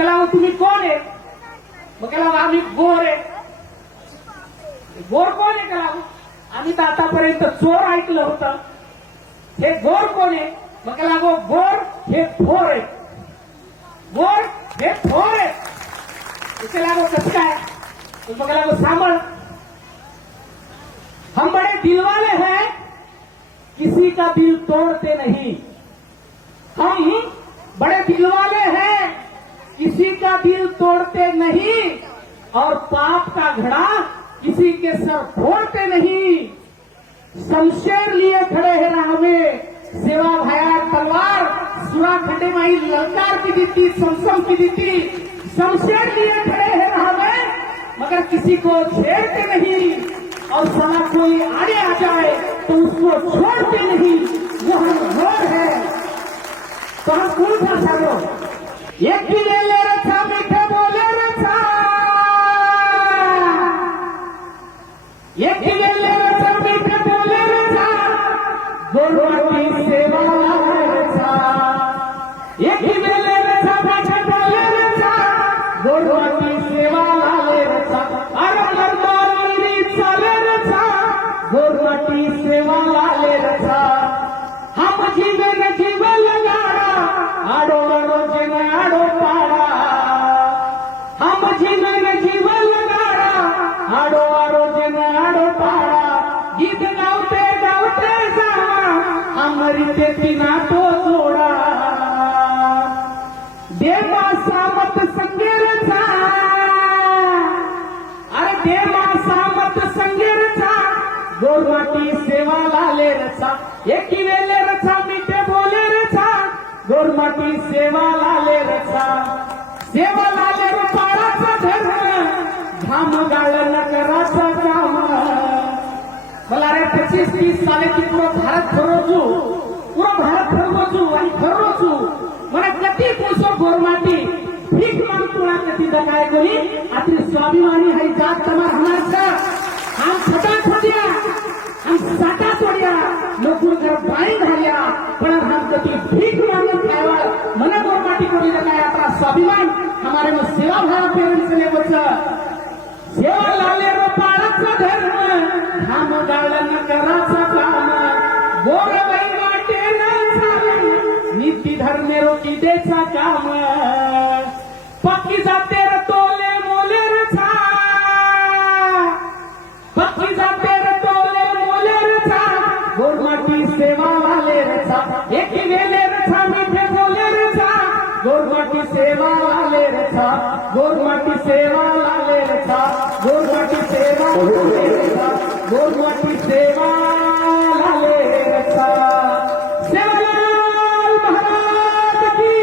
त्याला तुम्ही कोण आहे? मग त्याला आम्ही गोर आहे. गोर कोण आहे त्याला आम्ही तर आतापर्यंत चोर ऐकलं होतं. हे गोर कोण आहे? मग त्याला गो गोर हे थोर आहे. गोर हे थोर आहे. त्याला गो कसं काय? मग त्याला गो सांभाळ. हम बड़े दिलवाले हैं किसी का दिल तोड़ते नहीं। हम बड़े दिलवाले किसी का दिल तोड़ते नहीं और पाप का घड़ा किसी के सर फोड़ते नहीं। शमशेर लिए खड़े हैं राह में। सेवा भाया तलवार सुरा खंडे माई ललकार की दी थी समसम की दी थी शमशेर लिए खड़े हैं राह में, मगर किसी को छेड़ते नहीं। और साला कोई आगे आ जाए तो उसको छोड़ते नहीं। वो हम घोर है। तो हम कौन सा सालो सेवा लाले रखा एक ही ले ले हम जीवे जीव आडो रोजे आडो पाड़ा हम जीवे न जीव लगाड़ा आडो आडो पाड़ा गीत गावते गावते जावा तिना तो जोडा देवा सामत अरे देवा सामत सेवा लाले रचा एकी वेळ गोरवाटी सेवा लाले रचा सेवा लाले रुपाळाचा धर्म. घाम गाळण कराचा काम. मला रे पच्चीस तीस साले सालेची पुरो भारत फरवजू पुरो भारत फरवजू आणि फरवजू मला कधी पुरुषो गोरमाटी? भीख मागतुळा कधी दकाय करी आत्री स्वाभिमानी हाय जात तमार हमार का हम फटा कोणी दकाय आपला स्वाभिमान हमारे में सेवा भाव पेरेंट्स ने सेवा लावले रो पाळाचा धर्म धाम गाळण कराचा काम। गोर बाई वाटे न नीती धर्मे रोकी देचा काम। पक्की जाते र तोले मोले र छा। पक्की जाते र तोले मोले र छा। सेवा वाले र छा। सेवा लाले रचा छा. गोरमाटी सेवा लाले रचा छा. गोरमाटी सेवा लाले रचा छा. गोरमाटी सेवा लाले र छा. सेवालाल महाराज की